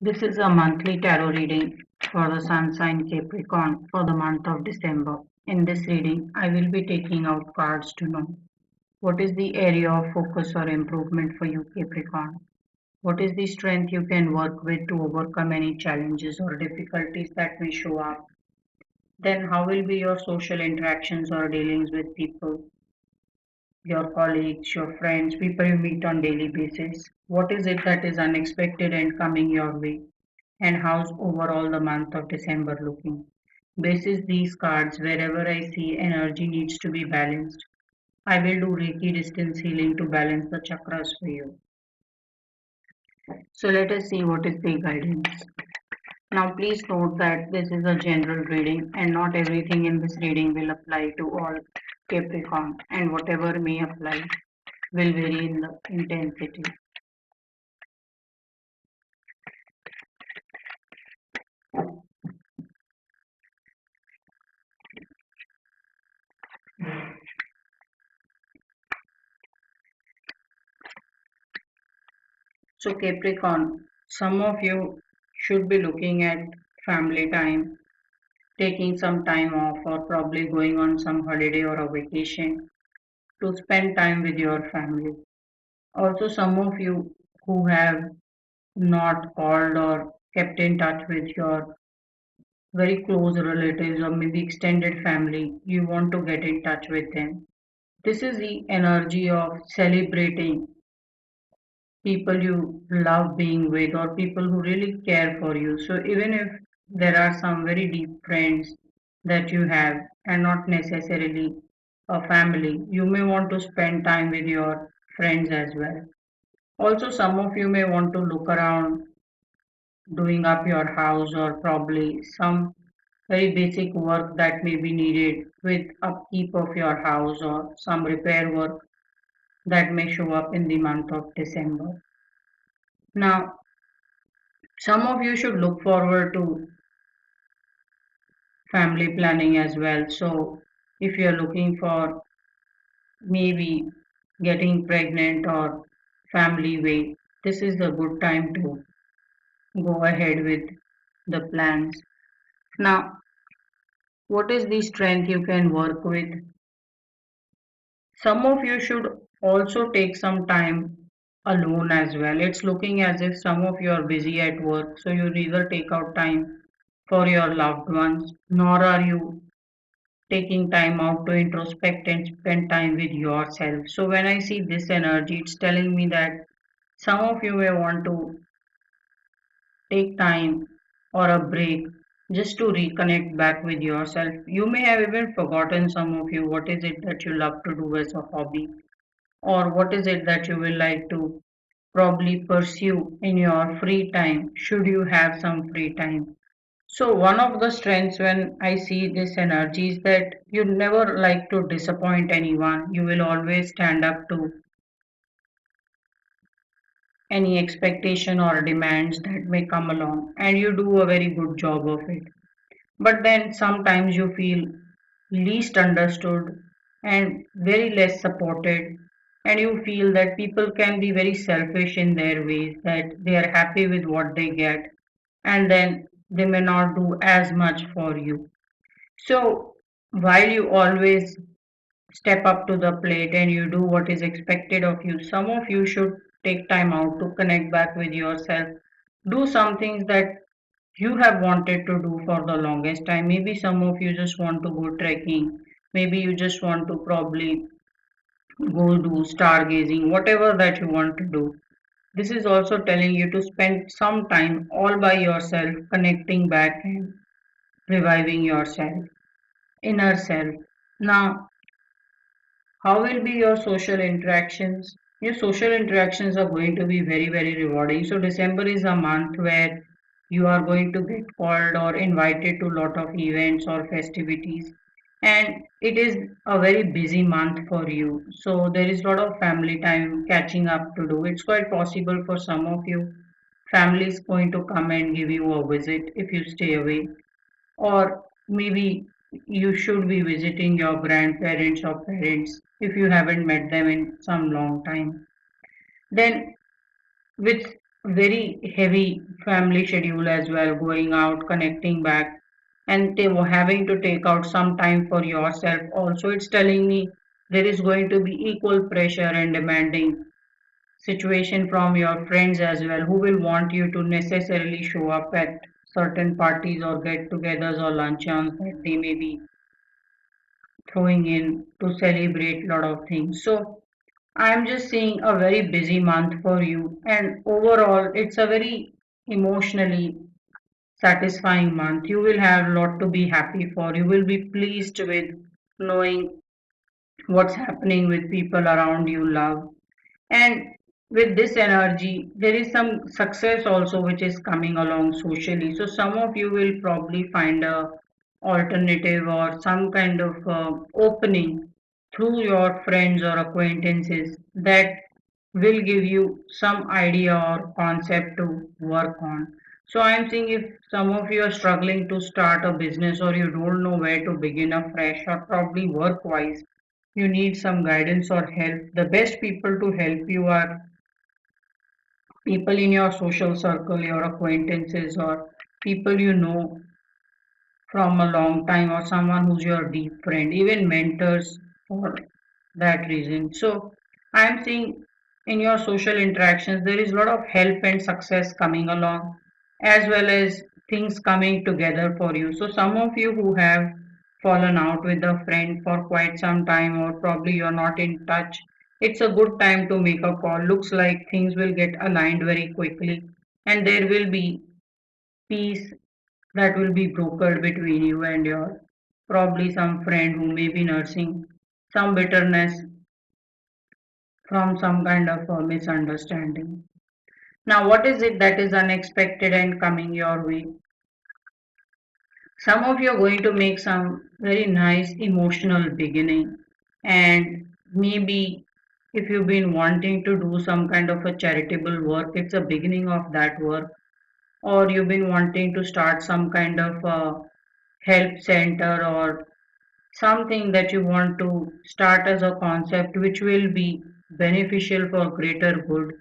This is a monthly tarot reading for the Sun sign Capricorn for the month of December. In this reading, I will be taking out cards to know what is the area of focus or improvement for you, Capricorn. What is the strength you can work with to overcome any challenges or difficulties that may show up? Then, how will be your social interactions or dealings with people, your colleagues, your friends, people you meet on daily basis? What is it that is unexpected and coming your way? And how's overall the month of December looking? Basis these cards, wherever I see energy needs to be balanced, I will do Reiki distance healing to balance the chakras for you. So let us see what is the guidance. Now please note that this is a general reading and not everything in this reading will apply to all Capricorn, and whatever may apply will vary in the intensity. So Capricorn, some of you should be looking at family time, taking some time off, or probably going on some holiday or a vacation to spend time with your family. Also, some of you who have not called or kept in touch with your very close relatives or maybe extended family, you want to get in touch with them. This is the energy of celebrating people you love being with or people who really care for you. So even if there are some very deep friends that you have and not necessarily a family, you may want to spend time with your friends as well. Also, some of you may want to look around doing up your house or probably some very basic work that may be needed with upkeep of your house or some repair work that may show up in the month of December. Now, some of you should look forward to family planning as well. So, if you're looking for maybe getting pregnant or family weight, this is a good time to go ahead with the plans. Now, what is the strength you can work with? Some of you should also take some time alone as well. It's looking as if some of you are busy at work, so you neither take out time for your loved ones, nor are you taking time out to introspect and spend time with yourself. So when I see this energy, it's telling me that some of you may want to take time or a break just to reconnect back with yourself. You may have even forgotten, some of you, what is it that you love to do as a hobby, or what is it that you will like to probably pursue in your free time, should you have some free time. So, one of the strengths when I see this energy is that you never like to disappoint anyone. You will always stand up to any expectation or demands that may come along, and you do a very good job of it. But then sometimes you feel least understood and very less supported, and you feel that people can be very selfish in their ways, that they are happy with what they get, and then they may not do as much for you. So, while you always step up to the plate and you do what is expected of you, some of you should take time out to connect back with yourself. Do some things that you have wanted to do for the longest time. Maybe some of you just want to go trekking. Maybe you just want to probably go do stargazing, whatever that you want to do. This is also telling you to spend some time all by yourself, connecting back and reviving yourself, inner self. Now, how will be your social interactions? Your social interactions are going to be very, very rewarding. So December is a month where you are going to get called or invited to a lot of events or festivities. And it is a very busy month for you. So there is a lot of family time catching up to do. It's quite possible for some of you. Family is going to come and give you a visit if you stay away, or maybe you should be visiting your grandparents or parents if you haven't met them in some long time. Then, with very heavy family schedule as well, going out, connecting back, and they were having to take out some time for yourself. Also, it's telling me there is going to be equal pressure and demanding situation from your friends as well, who will want you to necessarily show up at certain parties or get-togethers or luncheons that they may be throwing in to celebrate a lot of things. So I'm just seeing a very busy month for you, and overall, it's a very emotionally satisfying month. You will have a lot to be happy for. You will be pleased with knowing what's happening with people around you love. And with this energy, there is some success also which is coming along socially. So some of you will probably find a alternative or some kind of opening through your friends or acquaintances that will give you some idea or concept to work on. So I'm saying if some of you are struggling to start a business or you don't know where to begin afresh or probably work wise, you need some guidance or help. The best people to help you are people in your social circle, your acquaintances, or people you know from a long time, or someone who's your deep friend, even mentors for that reason. So I'm seeing in your social interactions, there is a lot of help and success coming along, as well as things coming together for you. So some of you who have fallen out with a friend for quite some time, or probably you're not in touch, it's a good time to make a call. Looks like things will get aligned very quickly, and there will be peace that will be brokered between you and your probably some friend who may be nursing some bitterness from some kind of a misunderstanding. Now, what is it that is unexpected and coming your way? Some of you are going to make some very nice emotional beginning, and maybe if you've been wanting to do some kind of a charitable work, it's a beginning of that work, or you've been wanting to start some kind of a help center or something that you want to start as a concept which will be beneficial for greater good.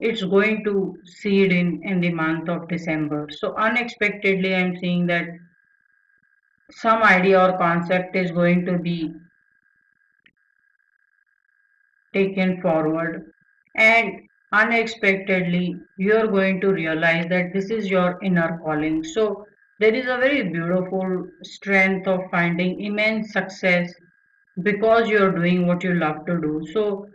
It's going to seed in the month of December. So unexpectedly I'm seeing that some idea or concept is going to be taken forward, and unexpectedly you're going to realize that this is your inner calling. So there is a very beautiful strength of finding immense success because you're doing what you love to do. So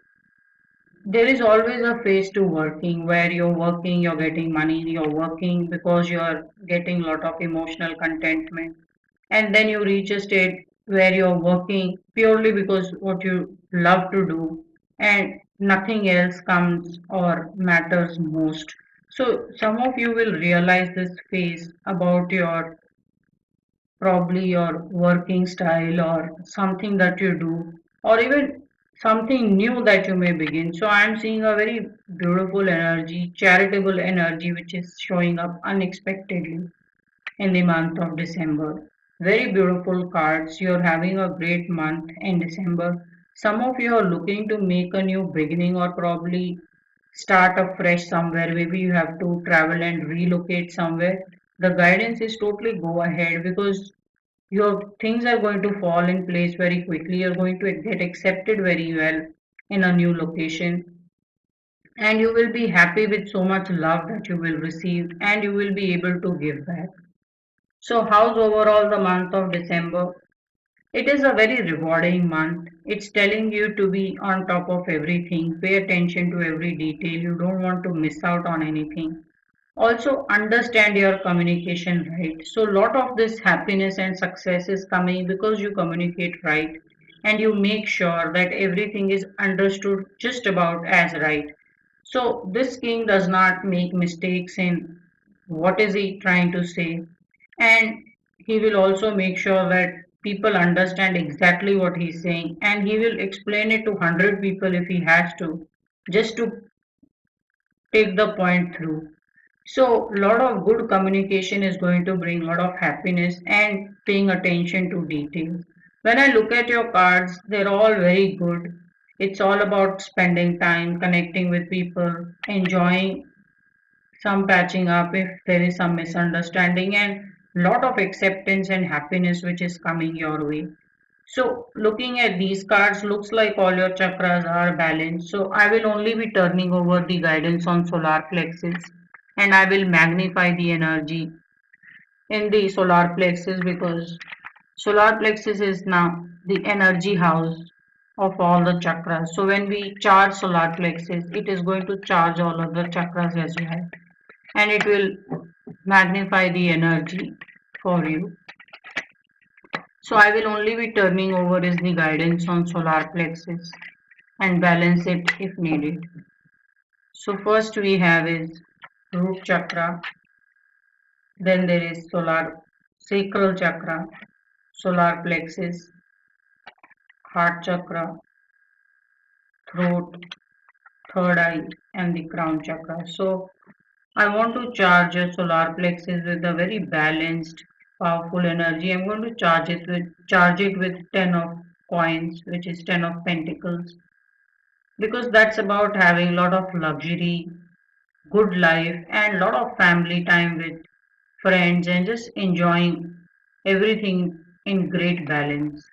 there is always a phase to working where you're working, you're getting money, you're working because you're getting a lot of emotional contentment. And then you reach a state where you're working purely because what you love to do and nothing else comes or matters most. So some of you will realize this phase about your probably your working style or something that you do or even something new that you may begin. So I'm seeing a very beautiful energy, charitable energy which is showing up unexpectedly in the month of December. Very beautiful cards. You're having a great month in December. Some of you are looking to make a new beginning or probably start afresh somewhere. Maybe you have to travel and relocate somewhere. The guidance is totally go ahead because your things are going to fall in place very quickly. You're going to get accepted very well in a new location, and you will be happy with so much love that you will receive, and you will be able to give back. So, how's overall the month of December? It is a very rewarding month. It's telling you to be on top of everything, pay attention to every detail. You don't want to miss out on anything. Also, understand your communication right. So, lot of this happiness and success is coming because you communicate right and you make sure that everything is understood just about as right. So, this king does not make mistakes in what is he trying to say, and he will also make sure that people understand exactly what he's saying, and he will explain it to 100 people if he has to, just to take the point through. So, a lot of good communication is going to bring a lot of happiness and paying attention to details. When I look at your cards, they're all very good. It's all about spending time, connecting with people, enjoying some patching up if there is some misunderstanding, and lot of acceptance and happiness which is coming your way. So looking at these cards, looks like all your chakras are balanced. So I will only be turning over the guidance on solar plexus, and I will magnify the energy in the solar plexus, because solar plexus is now the energy house of all the chakras. So when we charge solar plexus, it is going to charge all other chakras as well, and it will magnify the energy for you. So I will only be turning over is the guidance on solar plexus and balance it if needed. So first we have is root chakra, then there is solar sacral chakra, solar plexus, heart chakra, throat, third eye, and the crown chakra. So I want to charge your solar plexus with a very balanced, powerful energy. I'm going to charge it with 10 of coins, which is 10 of pentacles, because that's about having a lot of luxury, good life, and a lot of family time with friends and just enjoying everything in great balance.